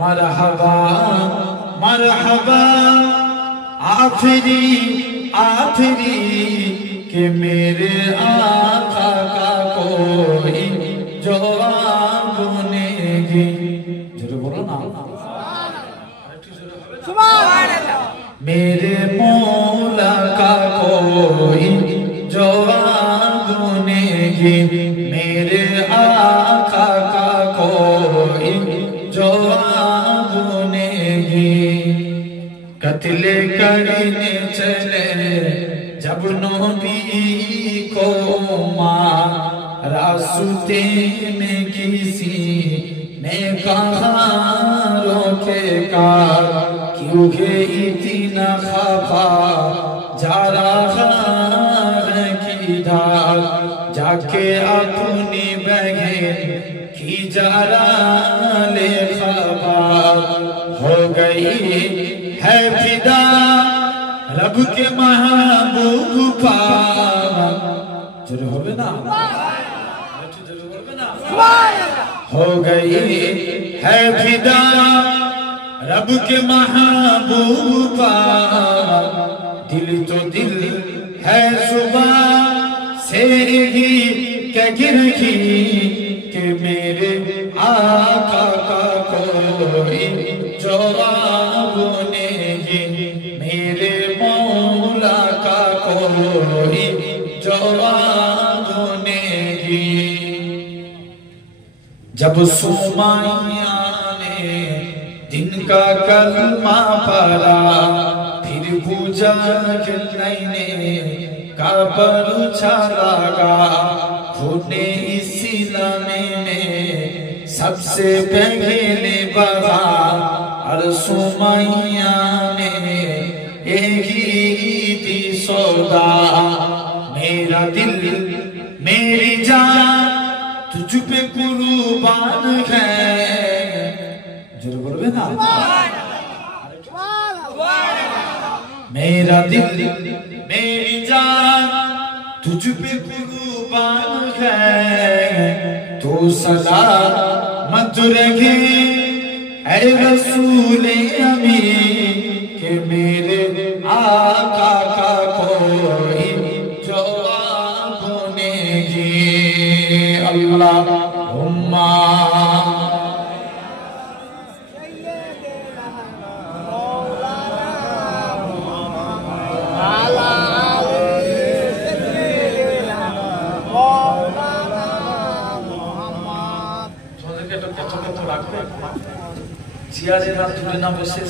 मरहबा मरहबा आखिरी आखिरी के मेरे आका का कोई जवाब नेगी। जरूर बोलो ना, मेरे मौला का कोई जवाब नेगी, मेरे आका का कोई जवाब नेगी। कत्ले करने चले जब नबी को मां रास्ते में किसी ने कहा रोकेगा, क्यों है इतना खफा जा रहा है किधर, जाके अपनी बहन की जरा ले खबर। हो गई है फिदा रब के महबूब पावा। जरूर होवे ना, जरूर होवे ना। हो गई है फिदा रब के महबूब पावा। दिल तो दिल है सुबह से ही कह रही कि मेरे आका का कोई जवाब नेगी, मेरे मौला का कोई जवाब नेगी। जब सुमाइया ने दिन का कलमा पढ़ा, फिर पूजा ने का परुछा लगा। खूने इस्लाम में सबसे पहले बगा, और सुमैया ने एक ही दी सौदा। मेरा दिल मेरी जान तुझ पे कुर्बान है। जरूर बोलोगे ना, मेरा दिल मेरी जान तुझ पे कुर्बान है। तो सलामत रहे ऐ रसूल अमीन के मेरे आका का कोई जवाब नेगी। अल्लाहुम्मा চেয়ারে না তুলে না বসে